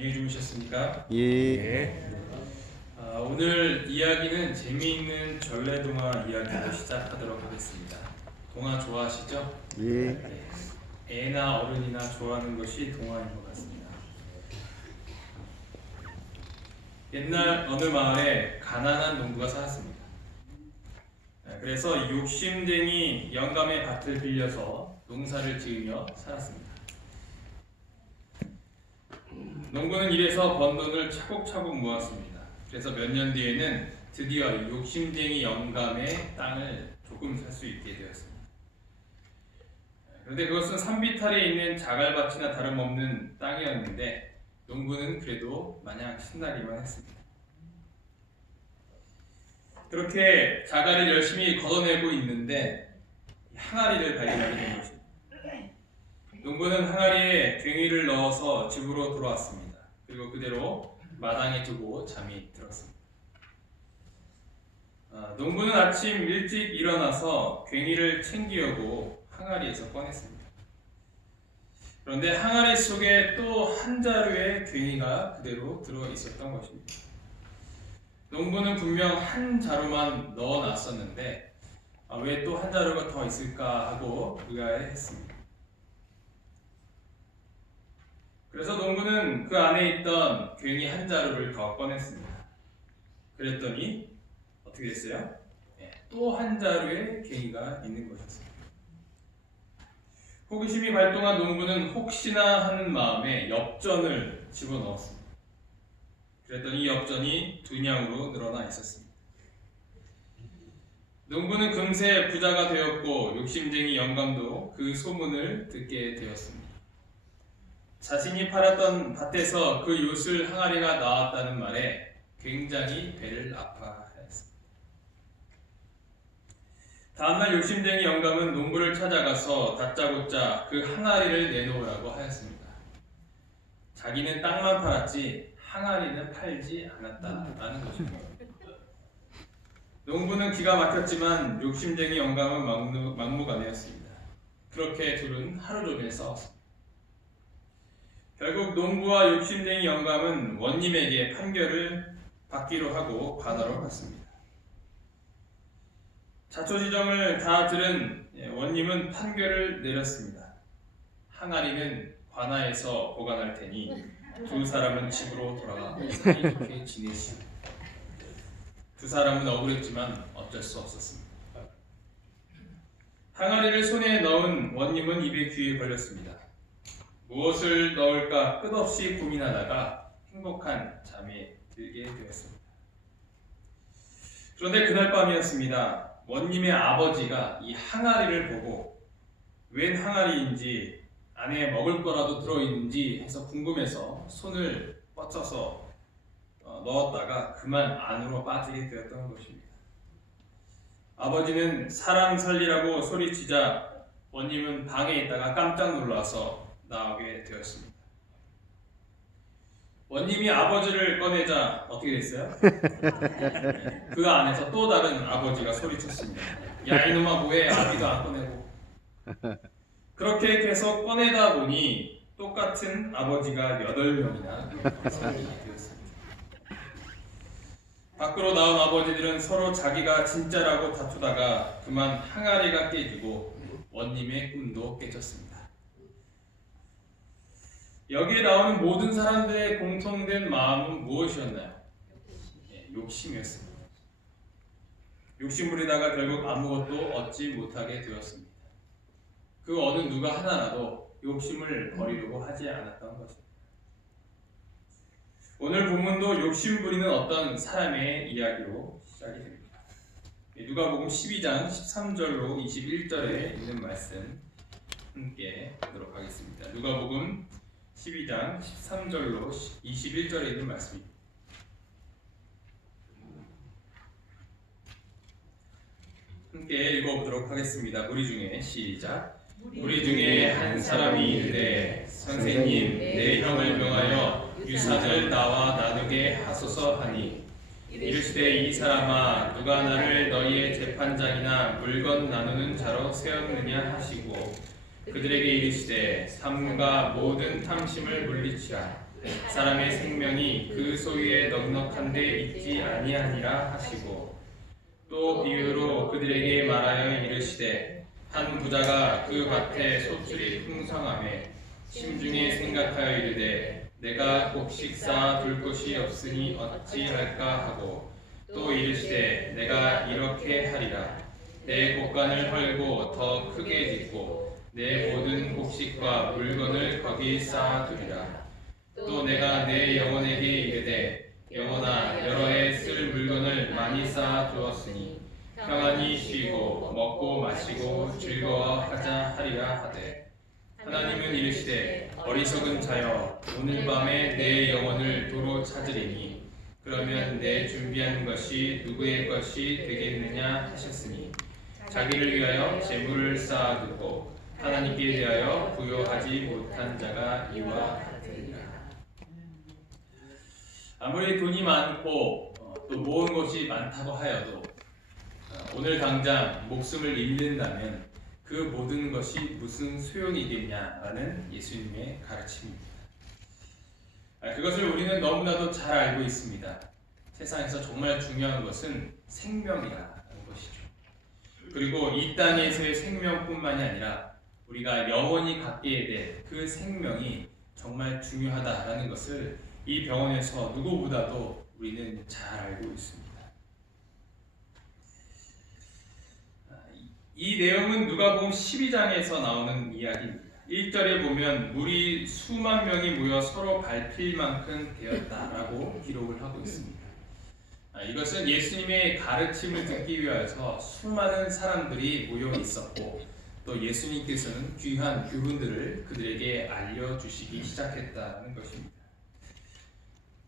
안녕히 주무셨습니까? 예. 오늘 이야기는 재미있는 전래동화 이야기로 시작하도록 하겠습니다. 동화 좋아하시죠? 예. 네. 애나 어른이나 좋아하는 것이 동화인 것 같습니다. 옛날 어느 마을에 가난한 농부가 살았습니다. 그래서 욕심쟁이 영감의 밭을 빌려서 농사를 지으며 살았습니다. 농부는 이래서 번 돈을 차곡차곡 모았습니다. 그래서 몇 년 뒤에는 드디어 욕심쟁이 영감의 땅을 조금 살 수 있게 되었습니다. 그런데 그것은 산비탈에 있는 자갈밭이나 다름없는 땅이었는데 농부는 그래도 마냥 신나기만 했습니다. 그렇게 자갈을 열심히 걷어내고 있는데 항아리를 발견하게 된 것입니다. 농부는 항아리에 괭이를 넣어서 집으로 돌아왔습니다. 그리고 그대로 마당에 두고 잠이 들었습니다. 농부는 아침 일찍 일어나서 괭이를 챙기려고 항아리에서 꺼냈습니다. 그런데 항아리 속에 또 한 자루의 괭이가 그대로 들어 있었던 것입니다. 농부는 분명 한 자루만 넣어놨었는데 왜 또 한 자루가 더 있을까 하고 의아해했습니다. 그래서 농부는 그 안에 있던 괭이 한 자루를 더 꺼냈습니다. 그랬더니 어떻게 됐어요? 또 한 자루의 괭이가 있는 것이었습니다. 호기심이 발동한 농부는 혹시나 하는 마음에 엽전을 집어넣었습니다. 그랬더니 엽전이 2냥으로 늘어나 있었습니다. 농부는 금세 부자가 되었고 욕심쟁이 영감도 그 소문을 듣게 되었습니다. 자신이 팔았던 밭에서 그 요술 항아리가 나왔다는 말에 굉장히 배를 아파했습니다. 다음날 욕심쟁이 영감은 농부를 찾아가서 다짜고짜 그 항아리를 내놓으라고 하였습니다. 자기는 땅만 팔았지 항아리는 팔지 않았다라는 것입니다. 농부는 기가 막혔지만 욕심쟁이 영감은 막무가내였습니다. 그렇게 둘은 하루 종일 싸웠습니다. 결국 농부와 욕심쟁이 영감은 원님에게 판결을 받기로 하고 관하로 갔습니다. 자초지정을 다 들은 원님은 판결을 내렸습니다. 항아리는 관하에서 보관할 테니 두 사람은 집으로 돌아가 사이좋게 지내시오. 두 사람은 억울했지만 어쩔 수 없었습니다. 항아리를 손에 넣은 원님은 입에 귀에 걸렸습니다. 무엇을 넣을까 끝없이 고민하다가 행복한 잠에 들게 되었습니다. 그런데 그날 밤이었습니다. 원님의 아버지가 이 항아리를 보고 웬 항아리인지 안에 먹을 거라도 들어있는지 해서 궁금해서 손을 뻗쳐서 넣었다가 그만 안으로 빠지게 되었던 것입니다. 아버지는 사람 살리라고 소리치자 원님은 방에 있다가 깜짝 놀라서 나오게 되었습니다. 원님이 아버지를 꺼내자 어떻게 됐어요? 그 안에서 또 다른 아버지가 소리쳤습니다. 야 이놈아 뭐해 아비도 안 꺼내고. 그렇게 계속 꺼내다 보니 똑같은 아버지가 8명이나 생기게 되었습니다. 밖으로 나온 아버지들은 서로 자기가 진짜라고 다투다가 그만 항아리가 깨지고 원님의 꿈도 깨졌습니다. 여기에 나오는 모든 사람들의 공통된 마음은 무엇이었나요? 욕심이었습니다. 욕심부리다가 결국 아무것도 얻지 못하게 되었습니다. 그 어느 누가 하나라도 욕심을 버리려고 하지 않았던 것입니다. 오늘 본문도 욕심부리는 어떤 사람의 이야기로 시작이 됩니다. 누가복음 12장 13절로 21절에 있는 말씀 함께 보도록 하겠습니다. 누가복음 12장 13절로 21절에 있는 말씀입니다. 함께 읽어보도록 하겠습니다. 우리 중에 시작. 우리 중에 한 사람이 이르되 선생님 내 형을 명하여 유산을 나와 나누게 하소서 하니 이르시되 이 사람아 누가 나를 너희의 재판장이나 물건 나누는 자로 세웠느냐 하시고 그들에게 이르시되 삼가 모든 탐심을 물리치라 사람의 생명이 그 소유에 넉넉한 데 있지 아니하니라 하시고, 또 비유로 그들에게 말하여 이르시되, 한 부자가 그 밭에 소출이 풍성하매 심중에 생각하여 이르되, 내가 곡식 쌓아 둘 곳이 없으니 어찌할까 하고, 또 이르시되, 내가 이렇게 하리라. 내 곡간을 헐고 더 크게 짓고 내 모든 곡식과 물건을 거기 쌓아두리라. 또 내가 내 영혼에게 이르되, 영혼아, 여러 해 쓸 물건을 많이 쌓아두었으니 평안히 쉬고 먹고 마시고 즐거워하자 하리라 하되, 하나님은 이르시되, 어리석은 자여, 오늘 밤에 내 영혼을 도로 찾으리니 그러면 내 준비한 것이 누구의 것이 되겠느냐 하셨으니, 자기를 위하여 재물을 쌓아두고 하나님께 대하여 부여하지 못한 자가 이와 같으리라. 아무리 돈이 많고 또 모은 것이 많다고 하여도 오늘 당장 목숨을 잃는다면 그 모든 것이 무슨 소용이겠냐라는 예수님의 가르침입니다. 그것을 우리는 너무나도 잘 알고 있습니다. 세상에서 정말 중요한 것은 생명이라는 것이죠. 그리고 이 땅에서의 생명뿐만이 아니라 우리가 영원히 갖게 될 그 생명이 정말 중요하다라는 것을 이 병원에서 누구보다도 우리는 잘 알고 있습니다. 이 내용은 누가복음 12장에서 나오는 이야기입니다. 1절에 보면 물이 수만 명이 모여 서로 밟힐 만큼 되었다라고 기록을 하고 있습니다. 이것은 예수님의 가르침을 듣기 위해서 수많은 사람들이 모여 있었고, 또 예수님께서는 귀한 교훈들을 그들에게 알려주시기 시작했다는 것입니다.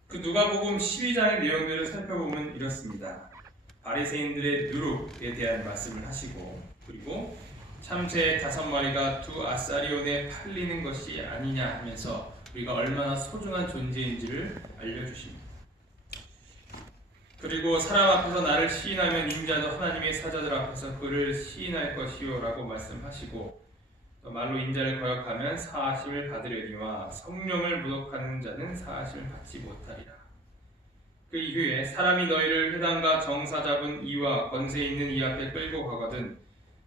그 누가복음 12장의 내용들을 살펴보면 이렇습니다. 바리새인들의 누룩에 대한 말씀을 하시고, 그리고 참새 5마리가 2 아사리온에 팔리는 것이 아니냐 하면서 우리가 얼마나 소중한 존재인지를 알려주십니다. 그리고 사람 앞에서 나를 시인하면 인자도 하나님의 사자들 앞에서 그를 시인할 것이요 라고 말씀하시고, 또 말로 인자를 거역하면 사하심을 받으려니와 성령을 모독하는 자는 사하심을 받지 못하리라. 그 이후에 사람이 너희를 회당과 정사 잡은 이와 권세 있는 이 앞에 끌고 가거든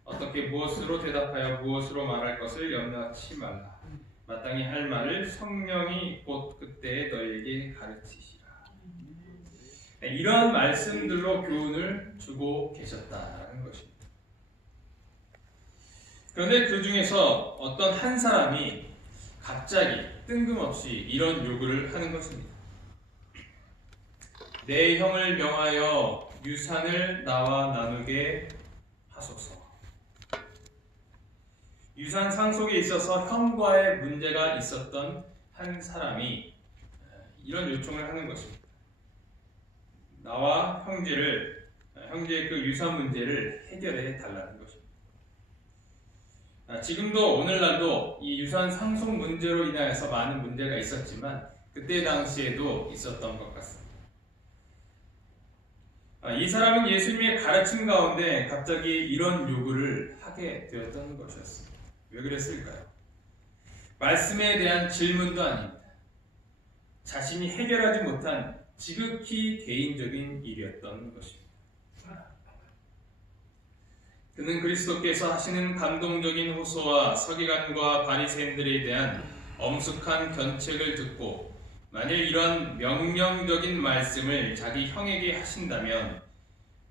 어떻게 무엇으로 대답하여 무엇으로 말할 것을 염려하지 말라. 마땅히 할 말을 성령이 곧 그때에 너희에게 가르치시라. 이러한 말씀들로 교훈을 주고 계셨다는 것입니다. 그런데 그 중에서 어떤 한 사람이 갑자기 뜬금없이 이런 요구를 하는 것입니다. 내 형을 명하여 유산을 나와 나누게 하소서. 유산 상속에 있어서 형과의 문제가 있었던 한 사람이 이런 요청을 하는 것입니다. 나와 형제의 그 유산 문제를 해결해 달라는 것입니다. 지금도 오늘날도 이 유산 상속 문제로 인하여서 많은 문제가 있었지만 그때 당시에도 있었던 것 같습니다. 이 사람은 예수님의 가르침 가운데 갑자기 이런 요구를 하게 되었던 것이었습니다. 왜 그랬을까요? 말씀에 대한 질문도 아닙니다. 자신이 해결하지 못한 지극히 개인적인 일이었던 것입니다. 그는 그리스도께서 하시는 감동적인 호소와 서기관과 바리새인들에 대한 엄숙한 견책을 듣고 만일 이러한 명령적인 말씀을 자기 형에게 하신다면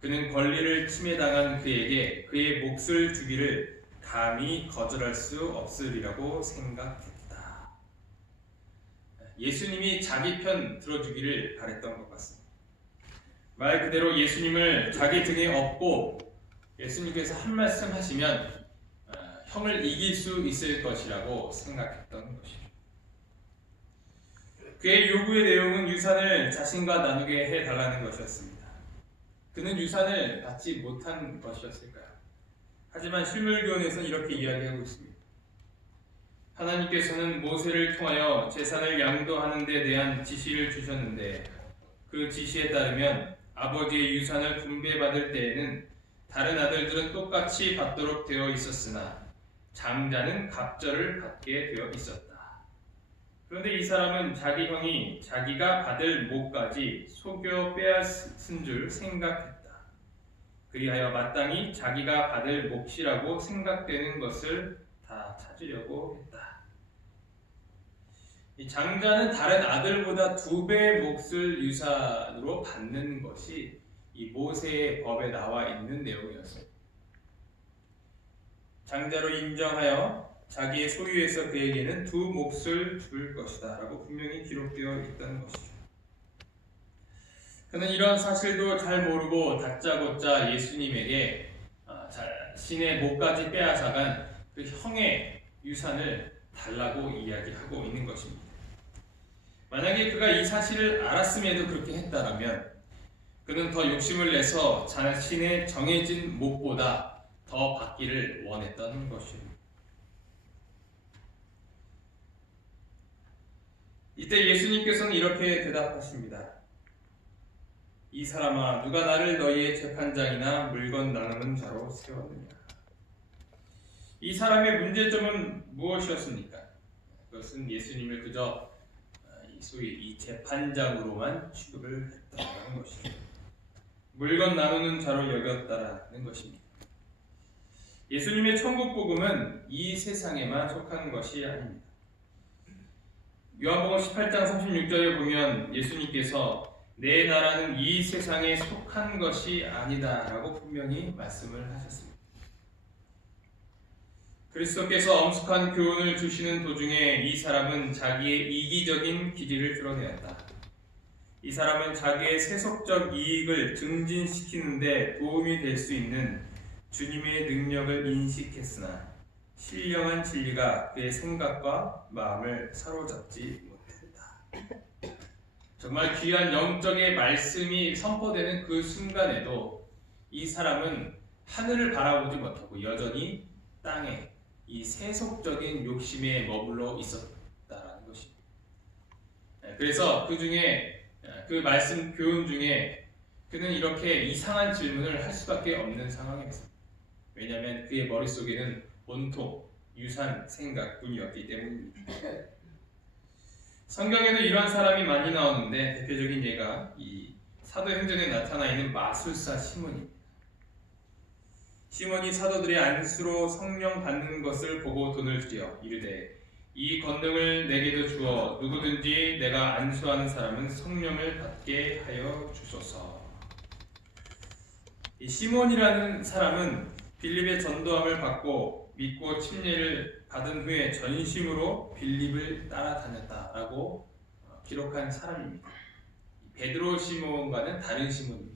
그는 권리를 침해당한 그에게 그의 몫을 주기를 감히 거절할 수 없으리라고 생각했다. 예수님이 자기 편 들어주기를 바랬던 것 같습니다. 말 그대로 예수님을 자기 등에 업고 예수님께서 한 말씀 하시면 형을 이길 수 있을 것이라고 생각했던 것이죠. 그의 요구의 내용은 유산을 자신과 나누게 해달라는 것이었습니다. 그는 유산을 받지 못한 것이었을까요? 하지만 실물교훈에서는 이렇게 이야기하고 있습니다. 하나님께서는 모세를 통하여 재산을 양도하는 데 대한 지시를 주셨는데 그 지시에 따르면 아버지의 유산을 분배받을 때에는 다른 아들들은 똑같이 받도록 되어 있었으나 장자는 갑절을 받게 되어 있었다. 그런데 이 사람은 자기 형이 자기가 받을 몫까지 속여 빼앗은 줄 생각했다. 그리하여 마땅히 자기가 받을 몫이라고 생각되는 것을 다 찾으려고 했다. 이 장자는 다른 아들보다 2배의 몫을 유산으로 받는 것이 이 모세의 법에 나와 있는 내용이었습니다. 장자로 인정하여 자기의 소유에서 그에게는 2 몫을 줄 것이다 라고 분명히 기록되어 있다는 것이죠. 그는 이런 사실도 잘 모르고 다짜고짜 예수님에게 자신의 몫까지 빼앗아간 그 형의 유산을 달라고 이야기하고 있는 것입니다. 만약에 그가 이 사실을 알았음에도 그렇게 했다면 그는 더 욕심을 내서 자신의 정해진 몫보다 더 받기를 원했던 것입니다. 이때 예수님께서는 이렇게 대답하십니다. 이 사람아, 누가 나를 너희의 재판장이나 물건 나누는 자로 세웠느냐? 이 사람의 문제점은 무엇이었습니까? 그것은 예수님을 그저 소위 이 재판장으로만 취급을 했다는 것이죠. 물건 나누는 자로 여겼다라는 것입니다. 예수님의 천국복음은 이 세상에만 속한 것이 아닙니다. 요한복음 18장 36절에 보면 예수님께서 내 나라는 이 세상에 속한 것이 아니다 라고 분명히 말씀을 하셨습니다. 그리스도께서 엄숙한 교훈을 주시는 도중에 이 사람은 자기의 이기적인 기질을 드러내었다. 이 사람은 자기의 세속적 이익을 증진시키는 데 도움이 될 수 있는 주님의 능력을 인식했으나 신령한 진리가 그의 생각과 마음을 사로잡지 못했다. 정말 귀한 영적의 말씀이 선포되는 그 순간에도 이 사람은 하늘을 바라보지 못하고 여전히 땅에 이 세속적인 욕심에 머물러 있었다라는 것입니다. 그래서 그 말씀 교훈 중에 그는 이렇게 이상한 질문을 할 수밖에 없는 상황이었습니다. 왜냐하면 그의 머릿속에는 온통 유산 생각뿐이었기 때문입니다. 성경에도 이러한 사람이 많이 나오는데 대표적인 예가 이 사도행전에 나타나 있는 마술사 시몬입니다. 시몬이 사도들의 안수로 성령 받는 것을 보고 돈을 들여 이르되 이 권능을 내게도 주어 누구든지 내가 안수하는 사람은 성령을 받게 하여 주소서. 이 시몬이라는 사람은 빌립의 전도함을 받고 믿고 침례를 받은 후에 전심으로 빌립을 따라다녔다라고 기록한 사람입니다. 베드로 시몬과는 다른 시몬입니다.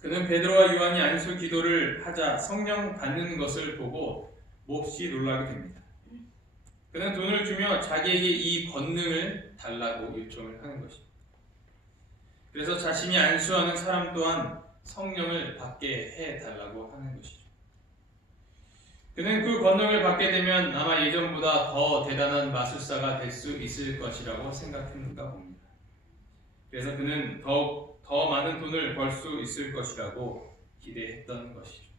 그는 베드로와 요한이 안수 기도를 하자 성령 받는 것을 보고 몹시 놀라게 됩니다. 그는 돈을 주며 자기에게 이 권능을 달라고 요청을 하는 것입니다. 그래서 자신이 안수하는 사람 또한 성령을 받게 해달라고 하는 것이죠. 그는 그 권능을 받게 되면 아마 예전보다 더 대단한 마술사가 될 수 있을 것이라고 생각했는가 봅니다. 그래서 그는 더 많은 돈을 벌 수 있을 것이라고 기대했던 것이죠.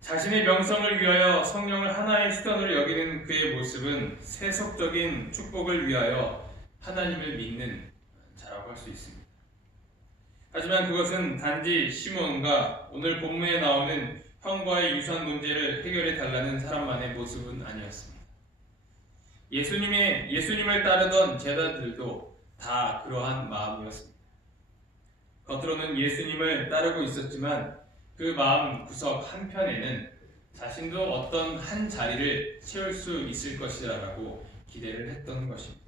자신의 명성을 위하여 성령을 하나의 수단으로 여기는 그의 모습은 세속적인 축복을 위하여 하나님을 믿는 자라고 할 수 있습니다. 하지만 그것은 단지 시몬과 오늘 본문에 나오는 형과의 유산 문제를 해결해 달라는 사람만의 모습은 아니었습니다. 예수님을 따르던 제자들도 다 그러한 마음이었습니다. 겉으로는 예수님을 따르고 있었지만 그 마음 구석 한편에는 자신도 어떤 한 자리를 채울 수 있을 것이라고 기대를 했던 것입니다.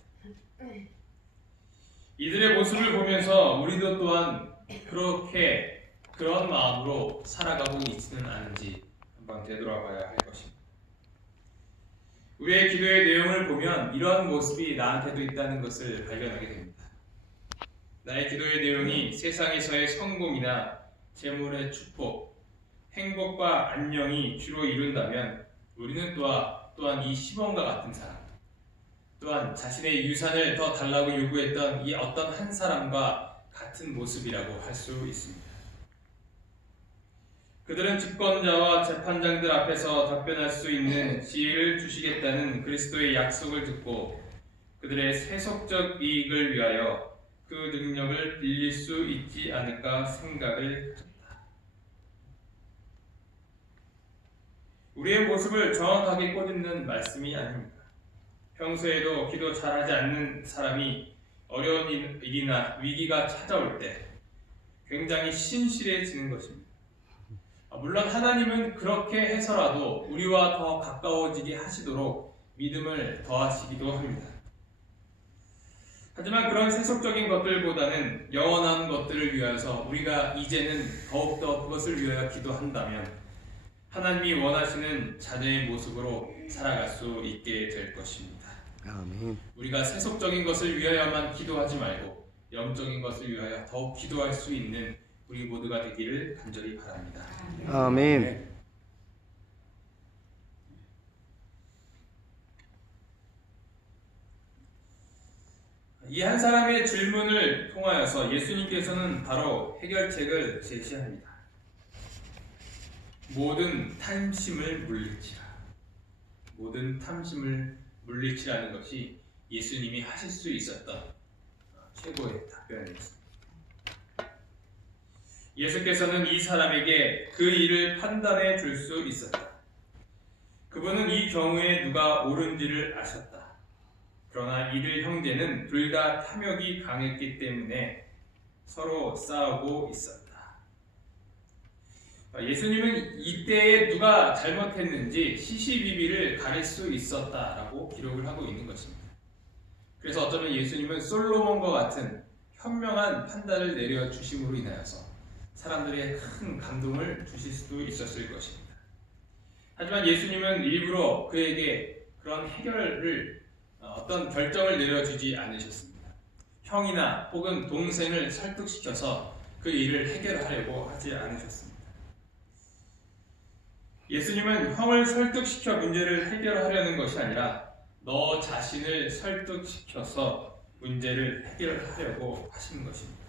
이들의 모습을 보면서 우리도 또한 그런 마음으로 살아가고 있지는 않은지 한번 되돌아봐야 할 것입니다. 우리의 기도의 내용을 보면 이러한 모습이 나한테도 있다는 것을 발견하게 됩니다. 나의 기도의 내용이 세상에서의 성공이나 재물의 축복, 행복과 안녕이 주로 이룬다면 우리는 또한 이 시몬과 같은 사람, 또한 자신의 유산을 더 달라고 요구했던 이 어떤 한 사람과 같은 모습이라고 할 수 있습니다. 그들은 집권자와 재판장들 앞에서 답변할 수 있는 지혜를 주시겠다는 그리스도의 약속을 듣고 그들의 세속적 이익을 위하여 그 능력을 빌릴 수 있지 않을까 생각을 하셨다. 우리의 모습을 정확하게 꼬집는 말씀이 아닙니다. 평소에도 기도 잘하지 않는 사람이 어려운 일이나 위기가 찾아올 때 굉장히 신실해지는 것입니다. 물론 하나님은 그렇게 해서라도 우리와 더 가까워지게 하시도록 믿음을 더하시기도 합니다. 하지만 그런 세속적인 것들보다는 영원한 것들을 위하여서 우리가 이제는 더욱더 그것을 위하여 기도한다면 하나님이 원하시는 자녀의 모습으로 살아갈 수 있게 될 것입니다. 아멘. 우리가 세속적인 것을 위하여만 기도하지 말고 영적인 것을 위하여 더욱 기도할 수 있는 우리 모두가 되기를 간절히 바랍니다. 아멘. 이 한 사람의 질문을 통하여서 예수님께서는 바로 해결책을 제시합니다. 모든 탐심을 물리치라. 모든 탐심을 물리치라는 것이 예수님이 하실 수 있었던 최고의 답변이었습니다. 예수께서는 이 사람에게 그 일을 판단해 줄 수 있었다. 그분은 이 경우에 누가 옳은지를 아셨다. 그러나 이들 형제는 둘 다 탐욕이 강했기 때문에 서로 싸우고 있었다. 예수님은 이때에 누가 잘못했는지 시시비비를 가릴 수 있었다라고 기록을 하고 있는 것입니다. 그래서 어쩌면 예수님은 솔로몬과 같은 현명한 판단을 내려주심으로 인하여서 사람들의 큰 감동을 주실 수도 있었을 것입니다. 하지만 예수님은 일부러 그에게 그런 해결을 어떤 결정을 내려주지 않으셨습니다. 형이나 혹은 동생을 설득시켜서 그 일을 해결하려고 하지 않으셨습니다. 예수님은 형을 설득시켜 문제를 해결하려는 것이 아니라 너 자신을 설득시켜서 문제를 해결하려고 하시는 것입니다.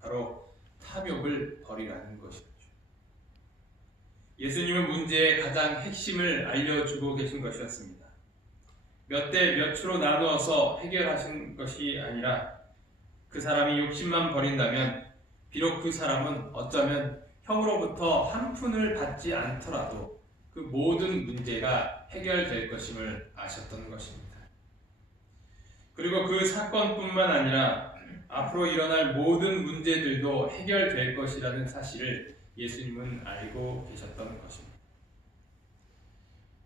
바로 탐욕을 버리라는 것이죠. 예수님은 문제의 가장 핵심을 알려주고 계신 것이었습니다. 몇 대 몇으로 나누어서 해결하신 것이 아니라 그 사람이 욕심만 버린다면 비록 그 사람은 어쩌면 형으로부터 한 푼을 받지 않더라도 그 모든 문제가 해결될 것임을 아셨던 것입니다. 그리고 그 사건뿐만 아니라 앞으로 일어날 모든 문제들도 해결될 것이라는 사실을 예수님은 알고 계셨던 것입니다.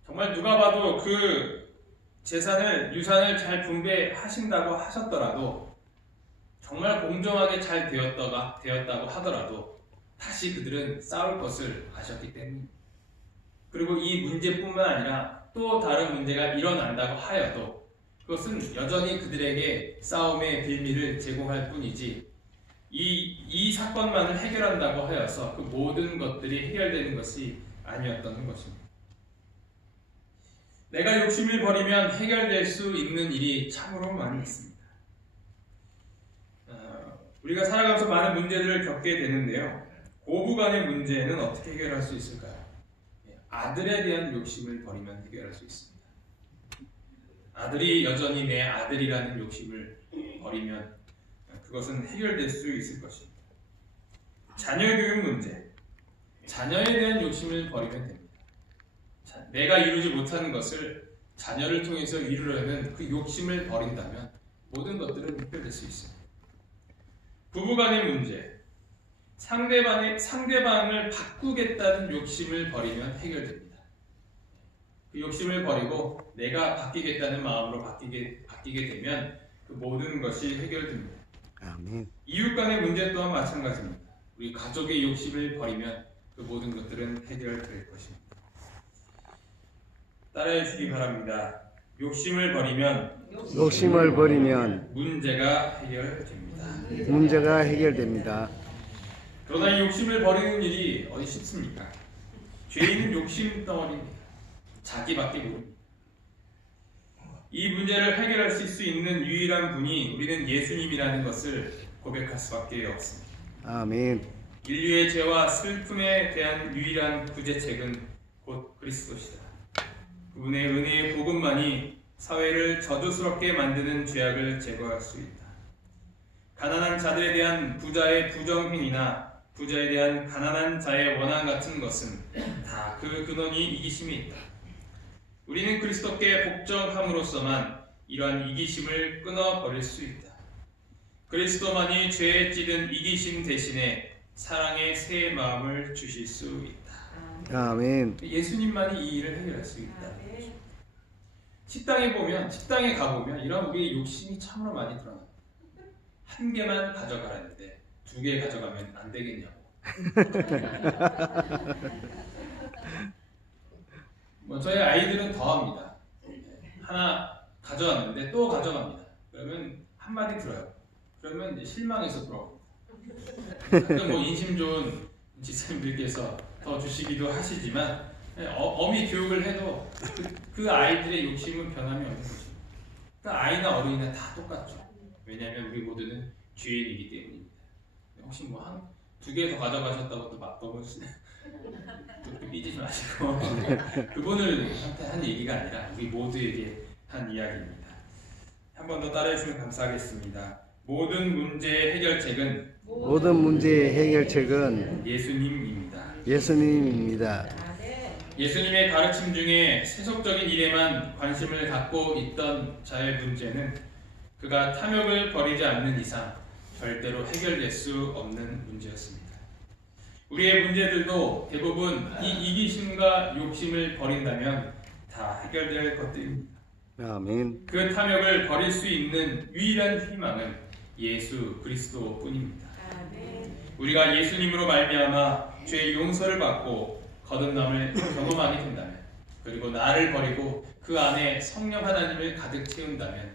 정말 누가 봐도 그 유산을 잘 분배하신다고 하셨더라도 정말 공정하게 잘 되었다고 하더라도 다시 그들은 싸울 것을 아셨기 때문입니다. 그리고 이 문제뿐만 아니라 또 다른 문제가 일어난다고 하여도 그것은 여전히 그들에게 싸움의 빌미를 제공할 뿐이지 이 사건만을 해결한다고 하여서 그 모든 것들이 해결되는 것이 아니었던 것입니다. 내가 욕심을 버리면 해결될 수 있는 일이 참으로 많이 있습니다. 우리가 살아가면서 많은 문제들을 겪게 되는데요. 고부간의 문제는 어떻게 해결할 수 있을까요? 아들에 대한 욕심을 버리면 해결할 수 있습니다. 아들이 여전히 내 아들이라는 욕심을 버리면 그것은 해결될 수 있을 것입니다. 자녀 교육 문제, 자녀에 대한 욕심을 버리면 됩니다. 내가 이루지 못하는 것을 자녀를 통해서 이루려는 그 욕심을 버린다면 모든 것들은 해결될 수 있습니다. 부부간의 문제, 상대방을 바꾸겠다는 욕심을 버리면 해결됩니다. 그 욕심을 버리고 내가 바뀌겠다는 마음으로 바뀌게 되면 그 모든 것이 해결됩니다. 아멘. 이웃 간의 문제 또한 마찬가지입니다. 우리 가족의 욕심을 버리면 그 모든 것들은 해결될 것입니다. 따라해 주기 바랍니다. 욕심을 버리면 문제가 해결됩니다. 문제가 해결됩니다. 그러나 이 욕심을 버리는 일이 어디 쉽습니까? 죄인은 욕심 덩어리입니다. 자기밖에 모릅니다. 이 문제를 해결할 수 있는 유일한 분이 우리는 예수님이라는 것을 고백할 수밖에 없습니다. 아멘. 인류의 죄와 슬픔에 대한 유일한 구제책은 곧 그리스도시다. 그분의 은혜의 복음만이 사회를 저주스럽게 만드는 죄악을 제거할 수 있다. 가난한 자들에 대한 부자의 부정행위나 부자에 대한 가난한 자의 원한 같은 것은 다 그 근원이 이기심이 있다. 우리는 그리스도께 복종함으로써만 이러한 이기심을 끊어버릴 수 있다. 그리스도만이 죄에 찌든 이기심 대신에 사랑의 새 마음을 주실 수 있다. 아멘. 예수님만이 이 일을 해결할 수 있다. 식당에 가보면 이런 우리의 욕심이 참으로 많이 드러나. 한 개만 가져가라는데 두 개 가져가면 안 되겠냐고. 저희 아이들은 더합니다. 하나 가져왔는데 또 가져갑니다. 그러면 한마디 들어요. 그러면 이제 실망해서 돌아옵니다. 가끔 인심 좋은 지사님들께서 더 주시기도 하시지만 어미 교육을 해도 그 아이들의 욕심은 변함이 없는 거죠. 그러니까 아이나 어른이나 다 똑같죠. 왜냐하면 우리 모두는 죄인이기 때문입니다. 혹시 두 개 더 가져가셨다고 또 맞먹으시네. 또 삐지지 마시고 그분을 한테 한 얘기가 아니라 우리 모두에게 한 이야기입니다. 한 번 더 따라해주시면 감사하겠습니다. 모든 문제의 해결책은 모든 문제의 해결책은 예수님입니다. 예수님입니다. 예수님의 가르침 중에 세속적인 일에만 관심을 갖고 있던 자의 문제는 그가 탐욕을 버리지 않는 이상 절대로 해결될 수 없는 문제였습니다. 우리의 문제들도 대부분 이 이기심과 욕심을 버린다면 다 해결될 것들입니다. 아멘. 그 탐욕을 버릴 수 있는 유일한 희망은 예수 그리스도뿐입니다. 우리가 예수님으로 말미암아 죄의 용서를 받고 거듭남을 경험하게 된다면, 그리고 나를 버리고 그 안에 성령 하나님을 가득 채운다면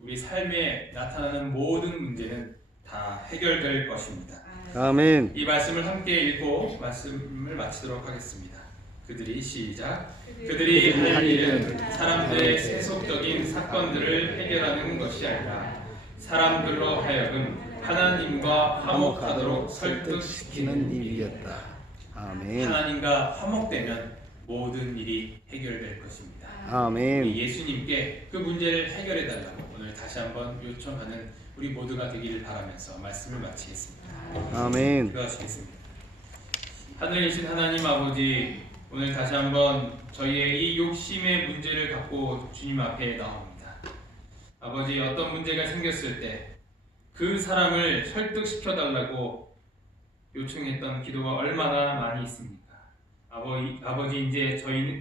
우리 삶에 나타나는 모든 문제는 다 해결될 것입니다. 아멘. 이 말씀을 함께 읽고 말씀을 마치도록 하겠습니다. 그들이 시작. 그들이 할 일은 사람들의 세속적인 사건들을 해결하는 것이 아니라 사람들로 하여금 하나님과 화목하도록 설득시키는 일이었다. 아멘. 하나님과 화목되면 모든 일이 해결될 것입니다. 아멘. 우리 예수님께 그 문제를 해결해 달라고 오늘 다시 한번 요청하는 우리 모두가 되기를 바라면서 말씀을 마치겠습니다. 아멘. 기도하시겠습니다. 하늘에 계신 하나님 아버지, 오늘 다시 한번 저희의 이 욕심의 문제를 갖고 주님 앞에 나옵니다. 아버지, 어떤 문제가 생겼을 때 그 사람을 설득시켜 달라고 요청했던 기도가 얼마나 많이 있습니까? 아버지, 이제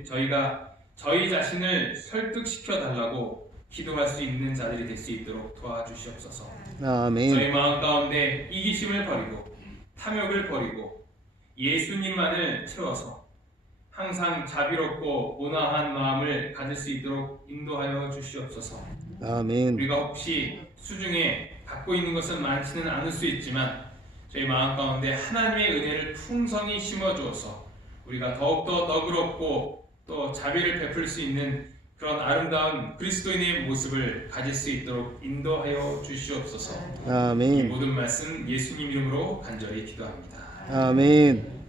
저희가 저희 자신을 설득시켜 달라고 기도할 수 있는 자들이 될 수 있도록 도와주시옵소서. 아멘. 저희 마음 가운데 이기심을 버리고 탐욕을 버리고 예수님만을 채워서 항상 자비롭고 온화한 마음을 가질 수 있도록 인도하여 주시옵소서. 아멘. 우리가 혹시 수중에 갖고 있는 것은 많지는 않을 수 있지만 저희 마음 가운데 하나님의 은혜를 풍성히 심어주어서 우리가 더욱더 너그럽고 또 자비를 베풀 수 있는 그런 아름다운 그리스도인의 모습을 가질 수 있도록 인도하여 주시옵소서. 이 아멘. 모든 말씀 예수님 이름으로 간절히 기도합니다. 아멘.